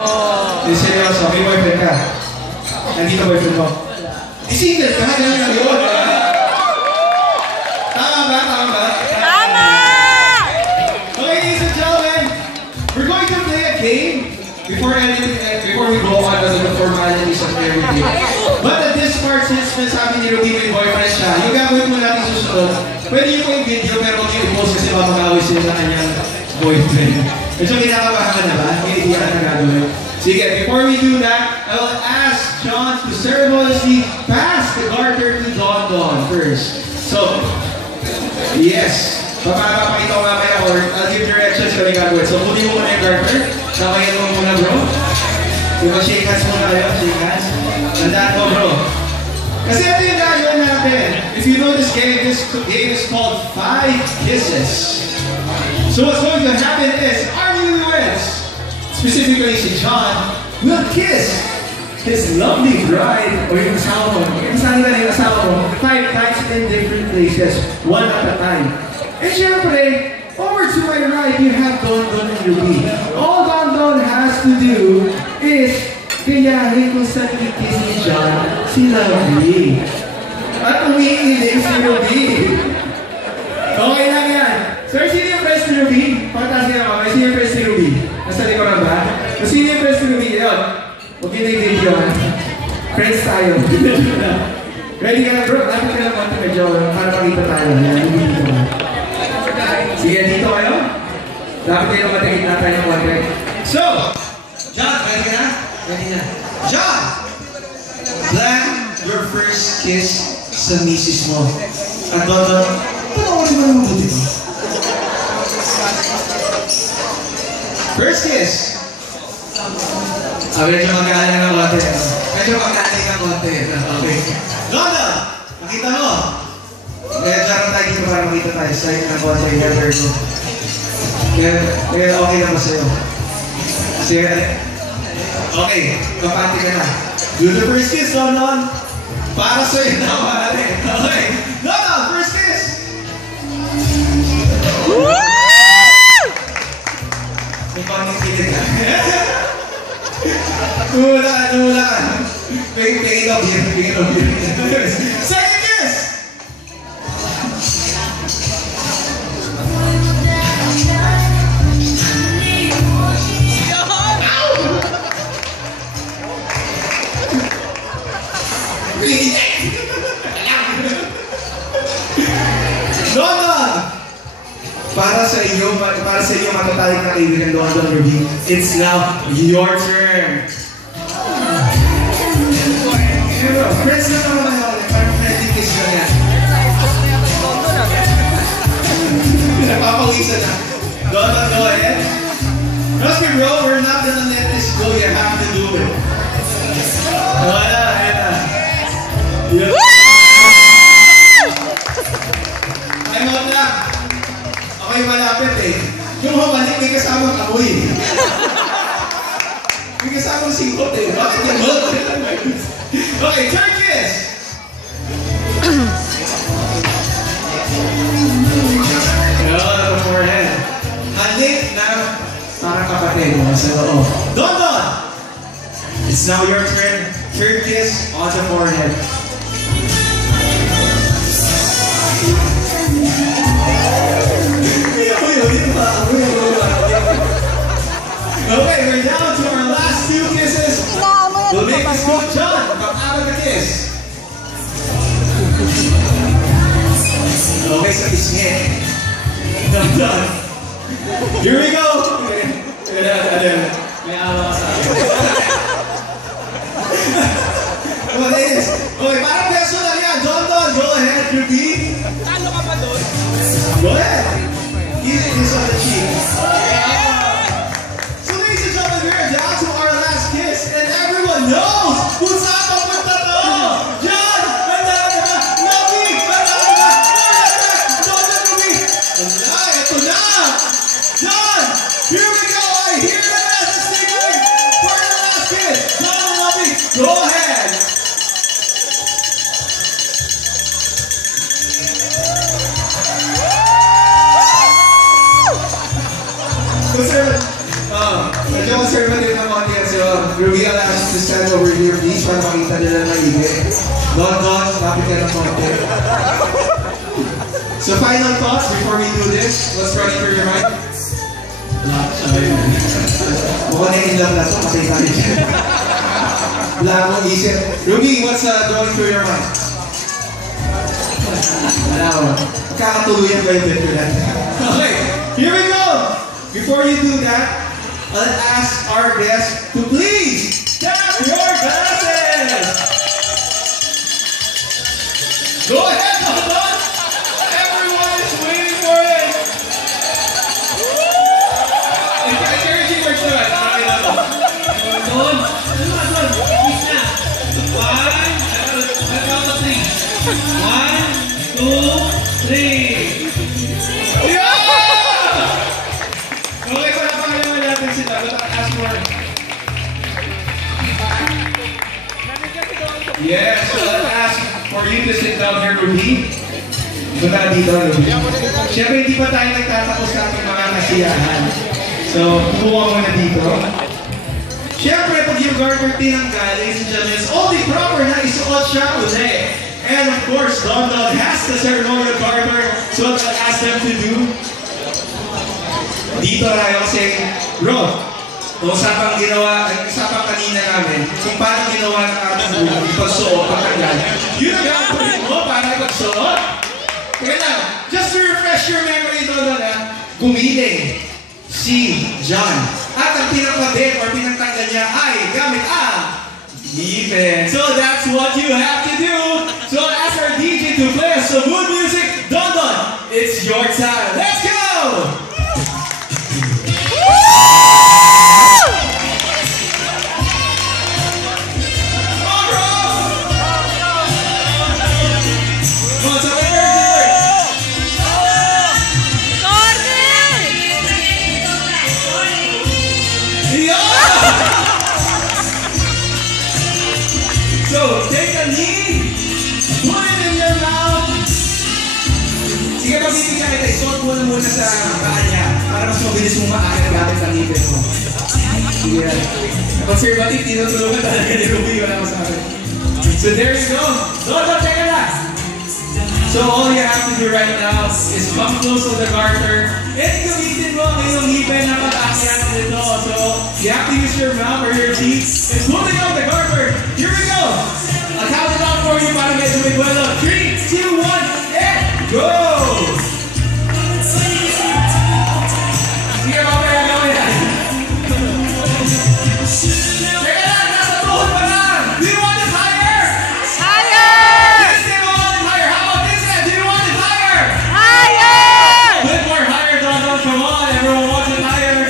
Di seryoso, may boyfriend ka. Nandito boyfriend mo. Single ka, lang lang yun. Tama ba? Tama ba? Tama! Okay, ladies and gentlemen, we're going to play a game before we go on to the formalities of everything. But at this part, since nasabi ni Ruby may boyfriend siya, yung gagawin mo natin susunod, pwede yung po yung video pero huwag yung i-post kasi mamagawin sila ng kanyang boyfriend. Medyo kinakabahan ka na ba? Hindi ka na gagawin. Sige, before we do that, I will ask John to ceremoniously pass the garter to Don Don first. So, yes. Papapakita ko mamaya or I'll give directions kung gagawin. So, kunin mo muna yung garter. Nakayan mo muna, bro. Diba, shake hands muna kayo. Shake hands. Tandaan mo, bro. Kasi ito yung gagawin natin. If you know this game is called 5 Kisses. So what's going to happen is, our newlyweds, specifically si John, will kiss his lovely bride or yung asawa mo. Saan ka na yung asawa mo? 5 times in different places, one at a time. And syempre, over to my right, you have Don Don and Ruby. All Don Don has to do is gayahin kung saan kiss ni John si Lovely. At umiiling si Ruby. Okay lang yan. Sir, sino yung friends ni Ruby? Pagkataas niya naman, sino yung friends ni Ruby? Nasa likoran ba? Sino yung friends ni Ruby? Yun. Huwag yun yung video. Friends tayo. Ready ka na bro? Lapit ka na konti medyo para makita tayo. Sige, dito kayo. Lapit kayo na matikit na tayo ng konti. So, John, ready ka na? Ready na. John! Plan your first kiss sa misis mo. At Don Don, panoorin mo naman buti mo. First kiss. Medyo magkaaling ng konti. Medyo magkaaling ng konti. Okay. Lola! Nakita mo? Kaya dyan tayo dito para makita tayo. Side ng konti. Kaya okay na ba sa'yo? Sige. Okay. Kapati ka na. Do the first kiss, Lola. Para sa'yo na, pare. Okay. Lola, first kiss! May pangkikilig ka. Tumula ka. Pingin of beer. Second kiss! Lola! Para sa iyo matatalik na kaibigan Don Don Ruby, it's now your turn. Friends na naman ako, parang friendly kiss na yan. Napapawisan na. Don Don, go ahead. Trust me bro, we're not gonna let this go, you have to do it. Wala, ayan na. I'm out na. Okay, malapit eh. Yung humalik, may kasamang amoy. May kasamang singkot eh. Bakit yung humalik? Okay, third kiss! Yun, forehead. Halik na parang kapatid mo sa loob. Don Don! It's now your turn. Third kiss on the forehead. Okay, we're down to our last 2 kisses. We'll make this go John from Abba Kiss. Okay, so isngit. Done. Here we go. May awa ka sa akin. What is? Okay, parang beso lang yan. Don Don, go ahead, Ruby. Talo ka pa doon? Go ahead. Give it this on the cheek. So ladies and gentlemen, we're down to our last kiss, and everyone knows kung saan papunta to. John, handa ka ba? Lovely, handa ka ba? Don Don, Ruby. Handa, ito na. John, here we go. I hear the message signaling for the last kiss. John and Lovely, go ahead. Medyo conservative na konti yan, sir. Ruby, I'll ask you to stand over here, please, para makita nila na ibig. Don, lapit ka ng konti. So final thoughts before we do this. What's running through your mind? Mukhang na-in-love na ito, patay tayo dyan. Wala akong isip. Ruby, what's going through your mind? Wala ko. Kakatuluyan ba yung picture natin? Okay, here we go! Before you do that, I'll ask our guests to please tap your glasses! Go ahead, Don! Everyone is waiting for it! Encouraging words naman. Doon. Please na. 1, 2, 3. Yeah! Okay, pala natin sila. But I'll ask for... Yes, so I'll ask for you to sit down here, Ruby. Punta dito, Ruby. Siyempre, hindi pa tayo nagtatapos sa ating mga kasiyahan. So, kumuha mo na dito. Siyempre, pag yung garter tinanggal, ladies and gentlemen, it's only proper na isuot siya ulit. And of course, Don has the ceremonial garter. So what I'll ask them to do, dito tayo kasi, bro, usapang kanina namin, kung paano ginawa ng ating buhay, ipagsuot, pagtanggal. Yun ang gagawin mo para ipagsuot. Kaya lang, just to refresh your memory, Don, gumiling si John. At ang pinakabit or pinagtanggal niya ay gamit ang ngipin. So that's what you have to do. So I'll ask our DJ to play us some mood music. Don, it's your time. Let's go! So, take a knee, put it in your mouth. Sige, pagbibigyan kita, isuot mo na muna sa paan niya para mas mabilis mong maakit gamit ang ngipin mo. Sige. Conservative, tinutulungan talaga ni Ruby, wala masabi. So, there you go. Don't check it out. So, all you have to do right now is come close to the garter and gamitin mo ang iyong ngipin na patakyat nito. So, you have to use your mouth or your teeth and pulling out the garter. Here we go! I'll count it down for you para medyo may buwelo. 3, 2, 1, and go! Sige, mamaya gawin yan. Teka lang, nasa tuhod pa lang! Do you want it higher? Higher! This thing will want it higher. How about this end? Do you want it higher? Higher! A bit more higher, Don. Come on, everyone wants it higher.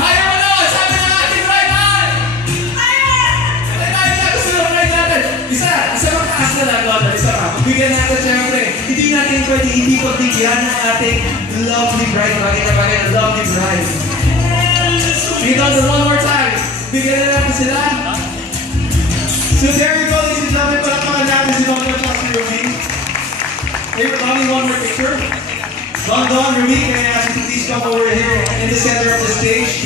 Higher mo na! Sabi na natin right on! Isa pang taas na lang, Don. Isa pa. Bigyan natin siyempre. Hindi natin pwede ibig-bigyan ng ating lovely bride. Bagay na lovely bride. Sige, Don, one more time. Bigyan na natin sila. So there you go, ladies and gentlemen. Palakpakan natin si Don at si Ruby. Hey, Ronnie, one more picture. Don, Ruby, can I ask you to please come over here in the center of the stage?